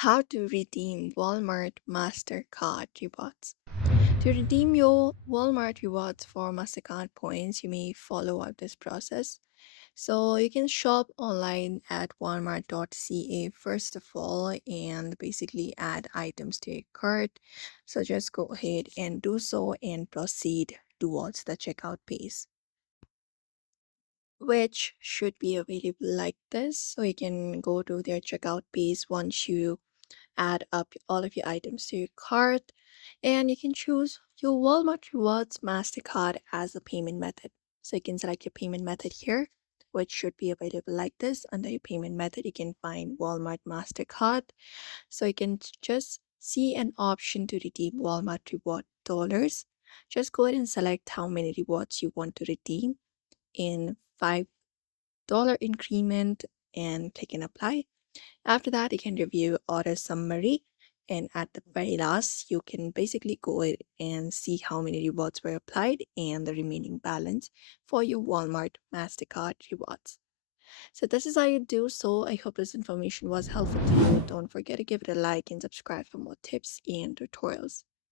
How to redeem Walmart Mastercard rewards. To redeem your Walmart rewards for Mastercard points, you may follow up this process. So you can shop online at walmart.ca first of all and basically add items to your cart. So just go ahead and do so and proceed towards the checkout page, which should be available like this. So you can go to their checkout page once you add up all of your items to your cart, and you can choose your Walmart Rewards MasterCard as a payment method. So you can select your payment method here, which should be available like this. Under your payment method, you can find Walmart MasterCard. So you can just see an option to redeem Walmart Reward dollars. Just go ahead and select how many rewards you want to redeem in $5 increment and click and apply. After that, you can review order summary, and at the very last, you can basically go in and see how many rewards were applied and the remaining balance for your Walmart Mastercard rewards. So this is how you do so. I hope this information was helpful to you. Don't forget to give it a like and subscribe for more tips and tutorials.